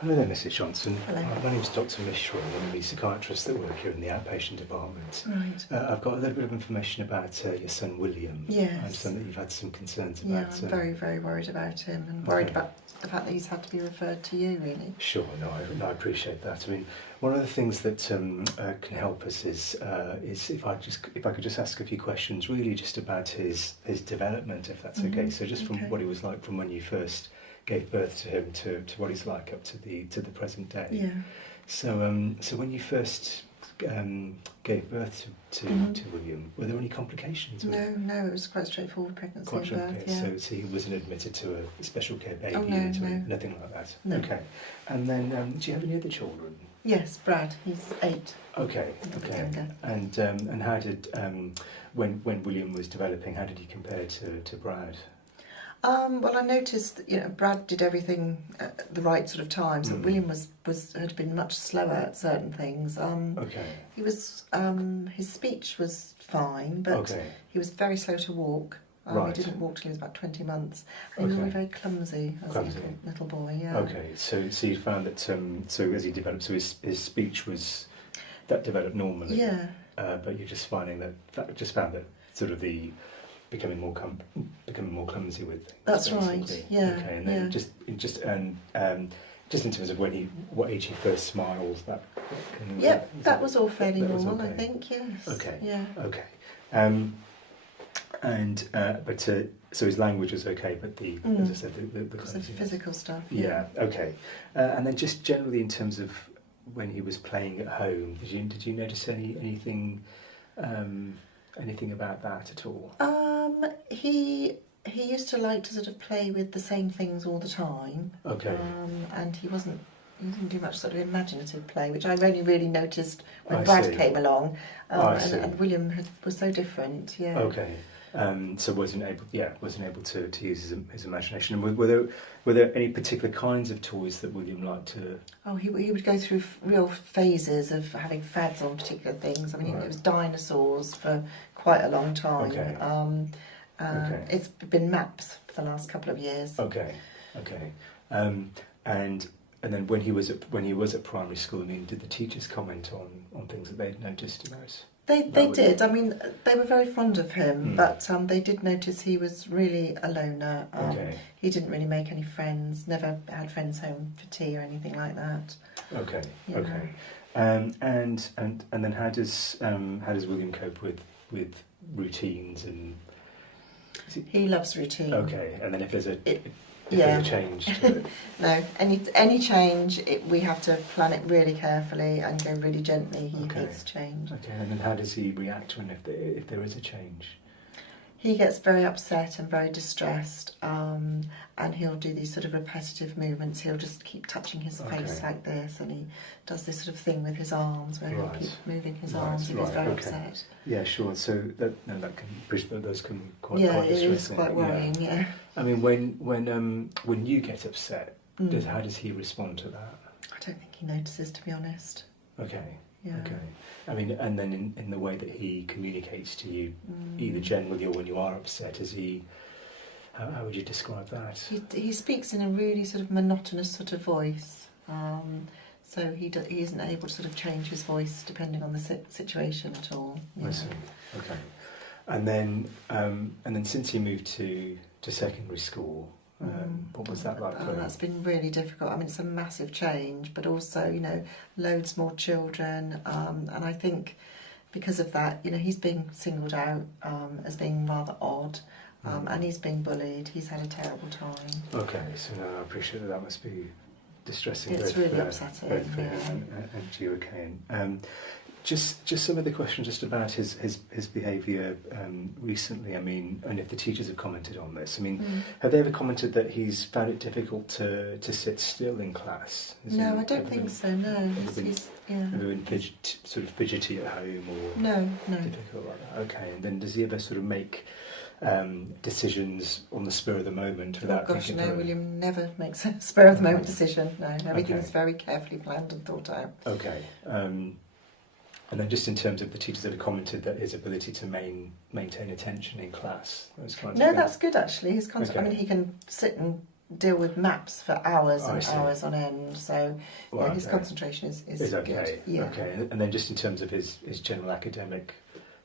Hello there, Mrs. Johnson. Hello. My name's Dr. Mishra. I'm one of the psychiatrists that work here in the outpatient department. Right. I've got a little bit of information about your son William. Yes. I understand that you've had some concerns Yeah, about... I'm very, very worried about him and worried Okay. about the fact that he's had to be referred to you, really. Sure, I appreciate that. I mean, one of the things that can help us is if I could just ask a few questions, really just about his development, if that's okay. So just from what he was like from when you first gave birth to him to what he's like up to the present day. Yeah. So when you first gave birth to William, were there any complications? No, it was quite straightforward pregnancy Quite and birth, okay. yeah. So he wasn't admitted to a special care baby Oh, no, unit or no. nothing like that? No. Okay. And then, do you have any other children? Yes, Brad, he's 8. Okay, A bit okay. younger. And how did, when William was developing, how did he compare to Brad? Well, I noticed that, Brad did everything at the right sort of times, but William had been much slower at certain things. Okay. He was, his speech was fine, but Okay. he was very slow to walk. Right. He didn't walk till he was about 20 months. And he was Okay. very clumsy as a little boy, yeah. Okay, so you found that, so as he developed, so his speech that developed normally? Yeah. But you're just finding just found that sort of the becoming more clumsy with things. That's basically. right, yeah. Okay, and then yeah. just in terms of what age he first smiles, That was all fairly that was normal, okay. I think, yes. Okay. Yeah. Okay. So his language was okay, but as I said, the Because of physical stuff. Yeah. Okay. And then just generally in terms of when he was playing at home, did you notice anything about that at all? He used to like to sort of play with the same things all the time. Okay. And he didn't do much sort of imaginative play, which I only really noticed when I Brad see. came along. I see. And William was so different. Yeah. Okay. So wasn't able to use his imagination. And were there any particular kinds of toys that William liked to? Oh, he would go through real phases of having fads on particular things. I mean, Right. it was dinosaurs for quite a long time. Okay. Okay. It's been maps for the last couple of years. Okay. And then when he was at primary school, I mean, did the teachers comment on things that they'd noticed about? They did. I mean, they were very fond of him, but they did notice he was really a loner. Okay. He didn't really make any friends. Never had friends home for tea or anything like that. Okay. Yeah. Okay. And then how does William cope with routines and? He loves routine. Okay. And then if there's a change to it. No, any change, we have to plan it really carefully and go really gently. He hates change. Okay, and then how does he react if there is a change? He gets very upset and very distressed, and he'll do these sort of repetitive movements. He'll just keep touching his face like this, and he does this sort of thing with his arms where he'll keep moving his arms if he's very upset. Yeah, sure. So those can quite it distressing. is quite worrying. Yeah. I mean, when you get upset, how does he respond to that? I don't think he notices, to be honest. Okay. Yeah. Okay. I mean, and then in the way that he communicates to you, either generally or when you are upset, how would you describe that? He speaks in a really sort of monotonous sort of voice, so he isn't able to sort of change his voice depending on the situation at all. Yeah. I see. Okay. And then since he moved to secondary school, what was that like for him? That's been really difficult. I mean, it's a massive change, but also, loads more children, and I think because of that, he's being singled out as being rather odd, and he's being bullied. He's had a terrible time. Okay, so I appreciate that must be distressing. It's really upsetting. Both for him and you, okay. Just some of the questions just about his behaviour recently. I mean, and if the teachers have commented on this. I mean, have they ever commented that he's found it difficult to sit still in class? No, I don't think so. No, Ever been sort of fidgety at home or no difficult like that? Okay, and then does he ever sort of make decisions on the spur of the moment without thinking? No, William never makes a spur of the moment decision. No, everything's very carefully planned and thought out. Okay. And then just in terms of the teachers that have commented that his ability to maintain attention in class, those kinds of things. No, that's good actually. His concept. Okay. I mean, he can sit and deal with maps for hours Oh, I and see. hours on end. So Well, yeah, his okay. concentration is okay. good. Yeah. Okay. And then just in terms of his general academic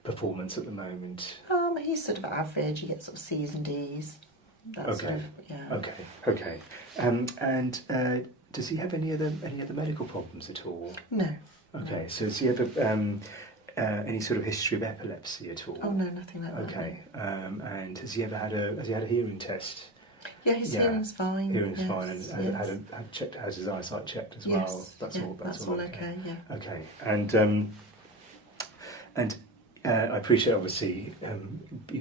performance at the moment. He's sort of average. He gets sort of C's and D's. That's Okay. sort of, yeah. Okay. Okay. And does he have any other medical problems at all? No. Okay. So does he have any sort of history of epilepsy at all? Oh no, nothing like that. Okay. And has he ever had a hearing test? Yeah, his hearing's fine. Hearing's yes, fine, and yes. had checked, has his eyesight checked as Yes, well. That's yeah, all. That's all okay. Yeah. Okay. And I appreciate, obviously,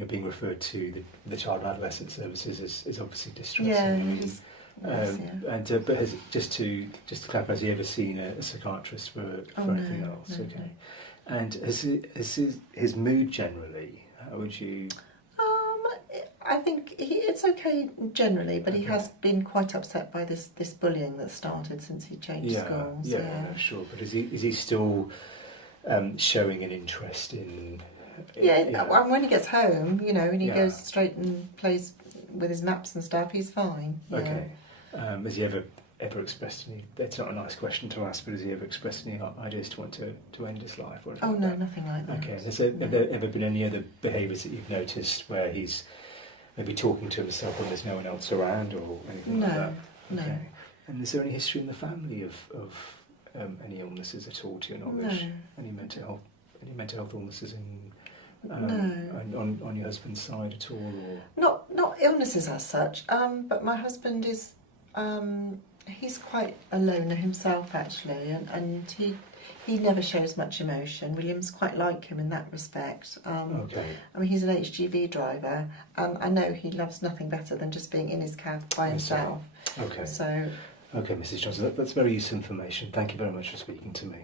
being referred to the Child Adolescent Services is obviously distressing. Yeah, it is. Yes, yeah. But just to clarify, has he ever seen a psychiatrist for anything no, else? no, Okay. no. And has his mood generally? How would you? I think it's okay generally, but he Okay. has been quite upset by this bullying that started since he changed schools. Yeah, no, sure. But is he still showing an interest in? And when he gets home, and he Yeah. goes straight and plays with his maps and stuff, he's fine. Yeah. Okay. Has he ever expressed any? It's not a nice question to ask, but has he ever expressed any ideas to want to end his life? Or anything Oh like no, that? nothing like that. Okay. Have there ever been any other behaviours that you've noticed where he's maybe talking to himself when there's no one else around, or anything like that? No. Okay. And is there any history in the family of any illnesses at all, to your knowledge? No. Any mental health illnesses No. on your husband's side at all? Or? Not illnesses as such, but my husband is he's quite a loner himself actually, and he never shows much emotion. William's quite like him in that respect. Okay. I mean, he's an HGV driver, and I know he loves nothing better than just being in his cab by himself. Okay. So. Okay, Mrs. Johnson, that's very useful information. Thank you very much for speaking to me.